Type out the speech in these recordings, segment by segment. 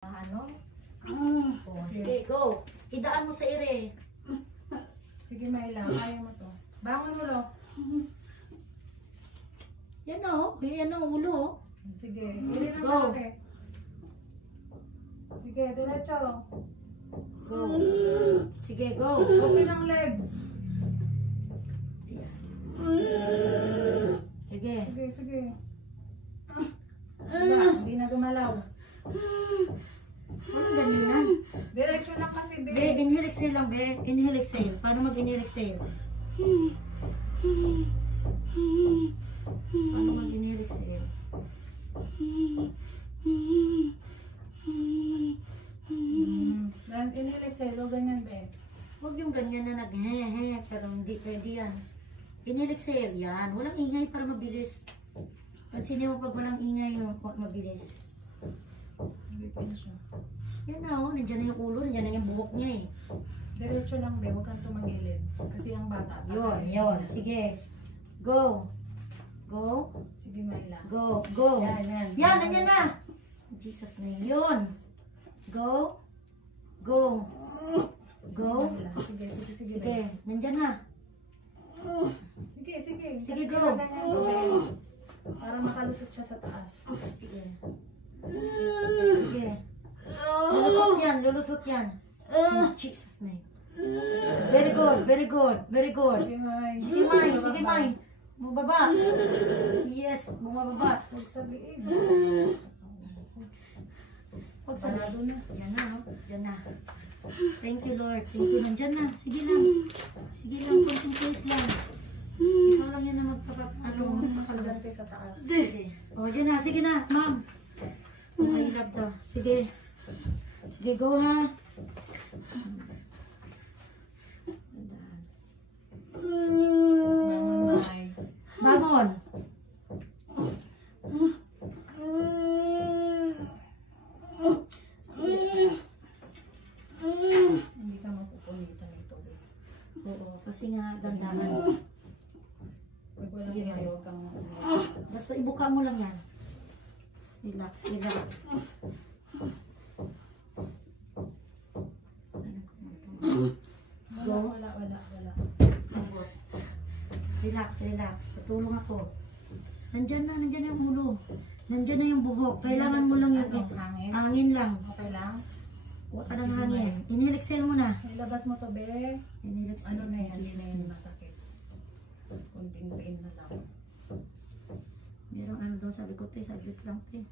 Ano? Oh, sige, go. Idaan mo sa ire. Sige, Myla. Kaya mo to. Bangon mo, lo. Yan o. Yan o, ulo. Sige. Ire na Go. malaki. Sige, diretso. Go. Sige, go. Open ang legs. Sige. Sige, sige. Wala, hindi na gumalaw. Walang ganyan. Diretso lang kasi, Be, be. inhale, exhale lang, be. Inhale, exhale. Paano mag-inhale, exhale? Paano mag-inhale, exhale? Then, inhale, exhale. Ganyan, be. Huwag yung ganyan na nag-he-he, pero hindi pwede yan. Inhale, exhale. Yan. Walang ingay para mabilis. Pansinin mo pag walang ingay yung mabilis. Dito na siya. Yan na, oh. Nandiyan na yung ulo, nandiyan na yung buhok niya eh. Diretso lang, be. Huwag kang tumagilid. Kasi ang bata. Yun, yun. Sige. Go. Go. Sige, Myla. Go. Go. Yan, yan. Yan, nandiyan na. Jesus na yun. Go. Go. Go. Myla. Sige, sige, sige. Sige, nandiyan na. Sige, sige. Sige, Kasi go. ganyan, go. Para makalusot siya sa taas. Sige. Sige. Lulusot yan, lulusot yan. In Jesus name. Very good, very good, very good. Sige, May. Sige, May. Sige, May. Bumababa. Yes, bumababa. Huwag sa liig. Huwag sa lado na. Diyan na, no? Diyan na. Thank you, Lord. Thank you. Nandyan na. Sige lang. Sige lang. Konting place lang. Ikaw lang yan na Ano, makalagante sa taas. Sige. O, dyan na. Sige na, ma'am. I love to. Sige. Sige, go ha. May. Bangon. Hindi ka mapupulitan ito. Oo, kasi nga dandanan. Pag walang Sige, ere, May. huwag kang Basta ibuka mo lang yan. Relax, relax. Wala. Relax, relax. Tutulong ako. Nandyan na yung ulo. Nandyan na yung buhok. Kailangan mo lang yung hangin. hangin lang. Okay lang? Huwag ka ng hangin. Inhale, exhale mo na. Ilabas mo to, be. Inhale, exhale. Ano na yan? Hindi Jesus na yan name. masakit. Kunting pain na lang. Meron ano daw, sabi ko, te, saglit lang, te.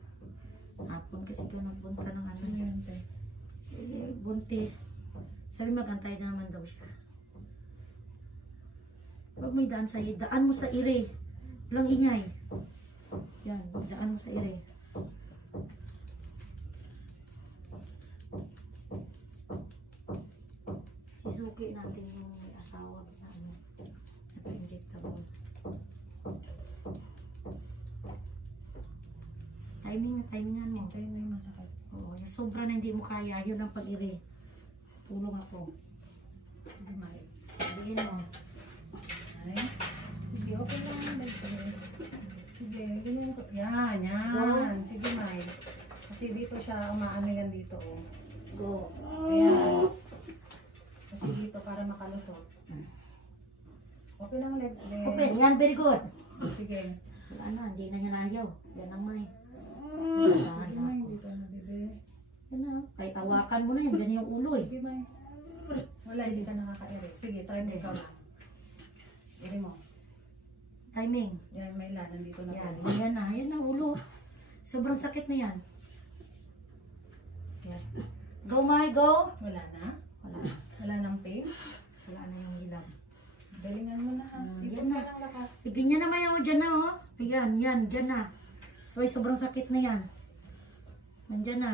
Hapon kasi ikaw nagbunta ng ano. Ano yun, be? Buntis. Sabi magantay na naman daw siya. Huwag may daan sa daan mo sa ire. Walang ingay. Yan, daan mo sa ire. Isuki natin yung may asawa na ano, naka-injectable. Timingan mo. Hintayin mo yung masakit. Oo, yung sobra na hindi mo kaya, yun ang pag-ire. Tulong ako. Sige, May. Sabihin mo. Ay. Sige, okay lang yung legs. Sige, ganyan ko. Yan. Sige, May. Kasi dito siya, umaano yan dito, oh. Go. Ayan. Kasi dito, para makalusot. Okay lang legs, be. Okay, yan, very good. Sige. Wala na, hindi na niya nayaw. Yan ang may. Sige, May. Dito na, bebe. Yan na, kahit hawakan mo na yan, dyan yung ulo eh. Sige, May. Wala, hindi ka nakaka-erect. Sige, try mo ikaw lang. Gini mo. Timing. Yan, may la. Nandito na Yan, po. yan na, yan na ulo. Sobrang sakit na yan. Yan. Go, May, go. Wala na? Wala na. Wala nang pain? Wala na yung hilang. Galingan mo na, ha? Yan Ipon na. ka ng lakas. Ganyan naman yung dyan na, oh. Ayan, yan, dyan na. So, sobrang sakit na yan. Nandyan na.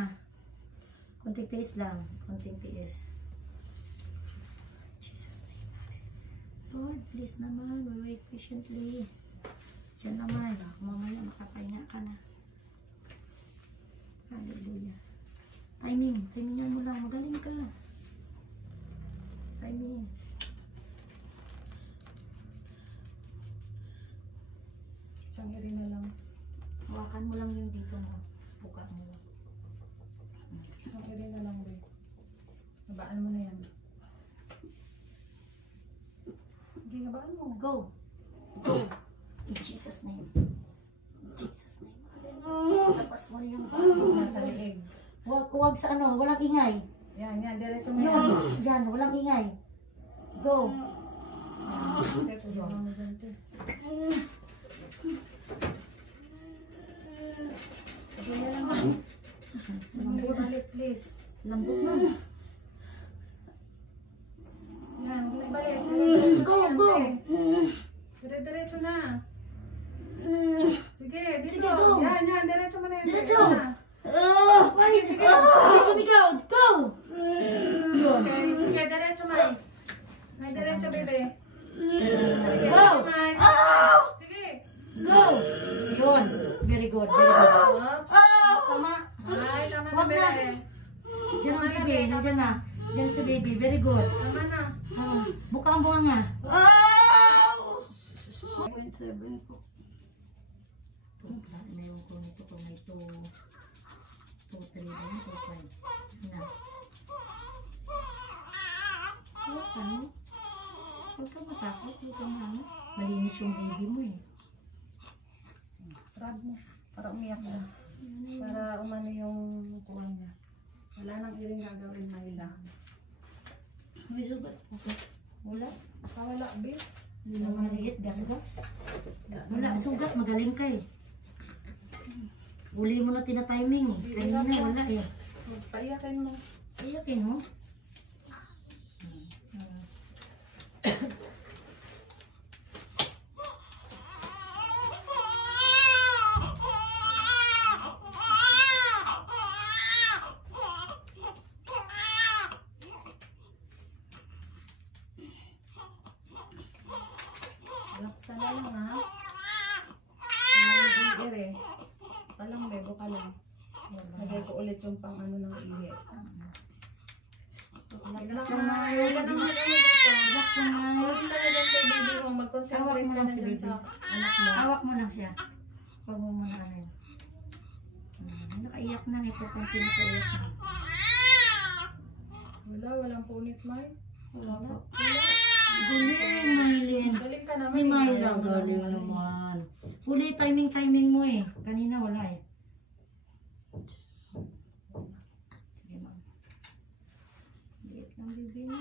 Konting tiis lang. Konting tiis. Jesus name. Lord, please naman. We wait patiently. Dyan naman. Mamaya makapahinga ka na. Hallelujah. Timing. Timingan mo lang. Magaling ka. Timing. Isang iri na lang. Hawakan mo lang yung dito mo. Subukan mo. Habaan mo na yan. Sige, habaan mo. Go. Go. In Jesus' name. In Jesus' name. Tapas mo na yung Nasa leeg. Huwag sa ano, walang ingay. Yan, yan. Diretso mo Yan, yan. yan, walang ingay. Go. Teka, diba mo ganito. Sige na lang. Lambot. Balik, please. Lambot na. Yan, balik. Go, go. Dire-diretso na. Sige, dito. Sige, go. Yan, yan. Diretso mo na yan. Diretso. na. May sumigaw. Go. Yun. Okay, sige, diretso, May. May diretso, bebe. Sige, Go. May. Sige. Go. Yun. Very good, very good. Oops. Tama. Ay, tama na, Wag na. bebe. Diyan ang baby, nandiyan na. Diyan si baby, very good. Tama na. Buka ang bunga nga. 0.7 po. Mayroon ko nito kung may 2, 3, 2, 5. Na. Huwag ka, no? Huwag ka matakot. Huwag ka na, malinis yung baby mo eh. Rub mo. Para umiyak siya. Para umano yung kuha niya. Wala nang iring gagawin, Mayla. May sugat. Okay. Wala. Wala, babe. Hindi na maliit. Gas-gas. Wala. Sugat. Magaling ka eh. Uli mo na tina-timing eh. Kanina wala eh. Paiyakin mo. Iyakin mo. Relax ka na lang, ha? Malang iire. Palang, bebo ka lang. Lagay ko ulit yung pang ano ng ihi. Relax lang na. Huwag ka na mag-ano dito. Relax lang na. Huwag ka na lang sa baby mo. Hawak Mag-concentrate mo ka lang na si dyan baby. sa anak mo. Hawak mo lang siya. Huwag mo muna ano yun. Nakaiyak na nito kung pinakaiyak na. Walang punit, May. Wala. Galing, Maylin. Galing ka naman. Ni Myla, Wala galing naman. naman. Huli, timing mo eh. Kanina wala eh. Sige ma'am. Liit lang baby mo.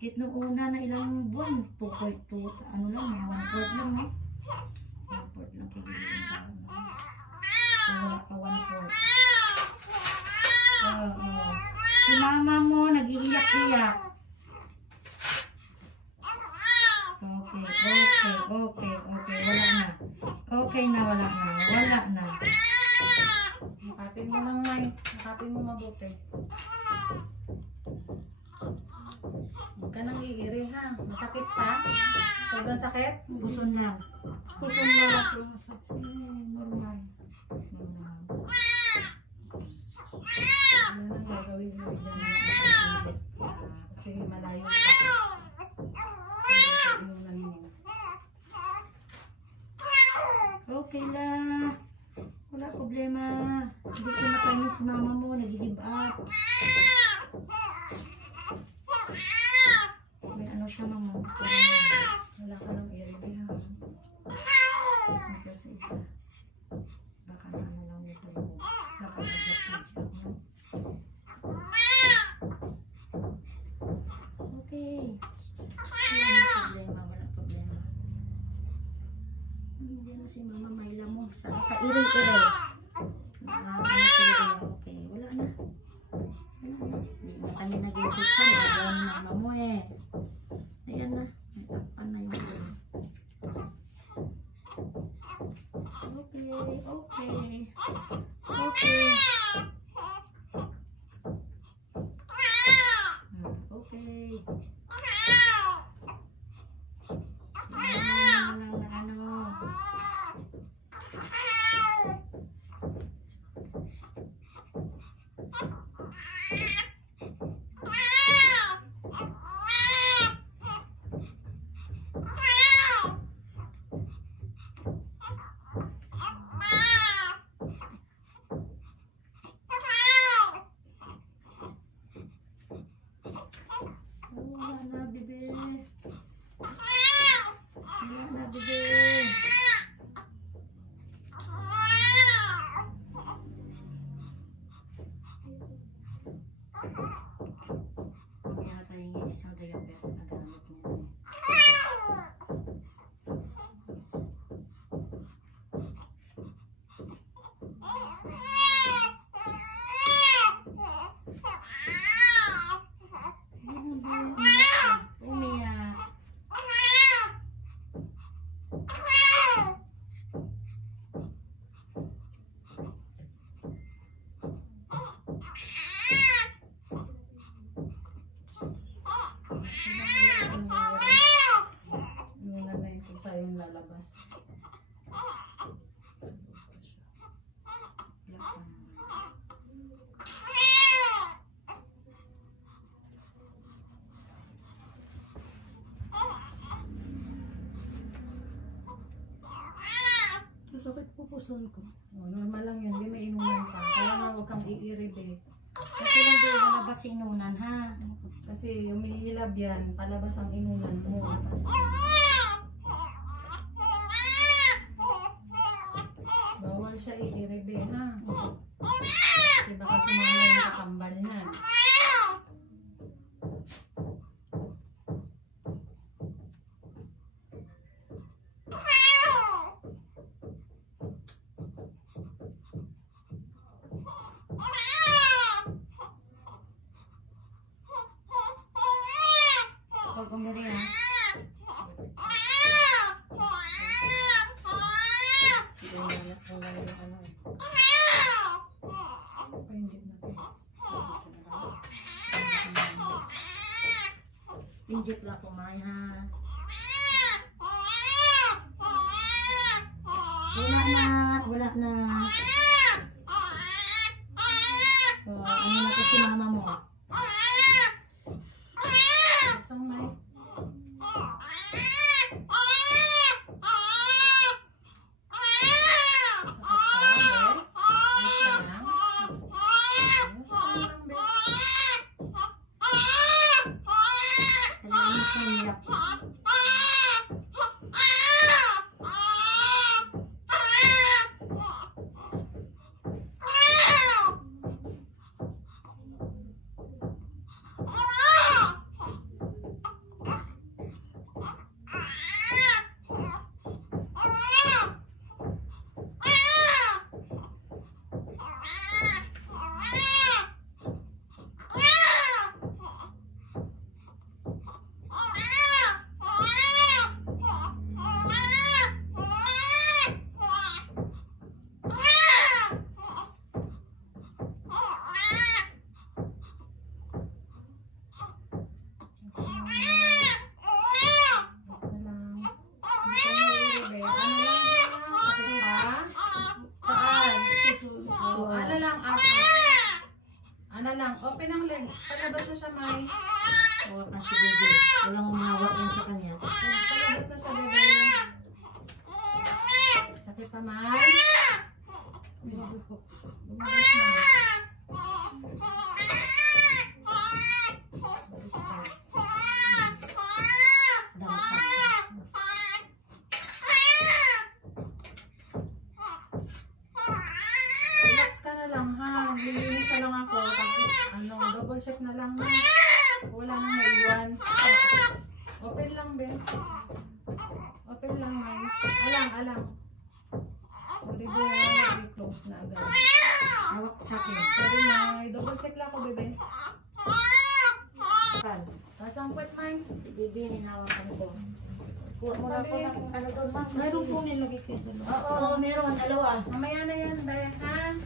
Kit nung una na ilang buwan. 2.2, ano lang eh. 1/4 lang no? 1/4 lang kay baby. Kung wala ka 1/4. Si mama mo nag-iiyak-iyak. Okay. Wala na. Okay na, wala na. Nakapin mo lang, May. Nakapin mo mabuti. Huwag ka nang iiri, ha? Masakit pa? Sobrang sakit? Puson lang. Puson na lang po. Normal. Ano nang gagawin mo dyan? Kasi malayo pa. Kasi inunan mo. Okay lang. Wala problema. Hindi ko na kainin si mama mo. Nag-give up. May ano siya mama. Wala ka nang iiri, ha? Ito sa isa. Baka na ano lang niya sa loob. Sa pag-adjust siya. Okay. Wala problema. Hindi na si Mama Myla mo. Saan ka iri-iri? Okay, wala na. Hindi na kami nag-iipitan. Agaw ni Mama mo eh. Ayan na. Natakpan na yung ulo. Okay. masakit po puson ko. Oh, normal lang yun, hindi may inuman pa. Kaya nga huwag kang iiribate. Kasi hindi lalabas sa inunan ha. Kasi umihilab yan, palabas ang inunan mo. Bawal siya iiribe ha. Kasi baka sumama yung kakambal niyan. Huwag umiri ha. Sige, wala yung ano eh. Painjit natin. Pinjit lang kumain ha. Wala na. So, ano na to si mama mo? Isang may. Kailangan ko nilap. Open ang legs. Palabas na siya, May. Huwag na si Bebe. Walang umawak yan sa kanya. Palabas na siya, bebe. Sakit pa, May. Lumabas na. Relax ka na lang, ha? Lilinis na lang ako. Tapos, double check na lang na. Wala nang maiwan. Open lang, Ben. Open lang, May. Alang. Sorry, Ben. I-close na agad. Hawak sa akin. Sorry, May. Double check lang ako, bebe. Pan. Tapos ang puwet, May. Si Bebe, hinawakan ko. Kuha mo na po ng ano doon, ma'am. Mayroon po nilagay kayo sa loob. Oo, meron. Dalawa. Mamaya na yan, Ben, ha?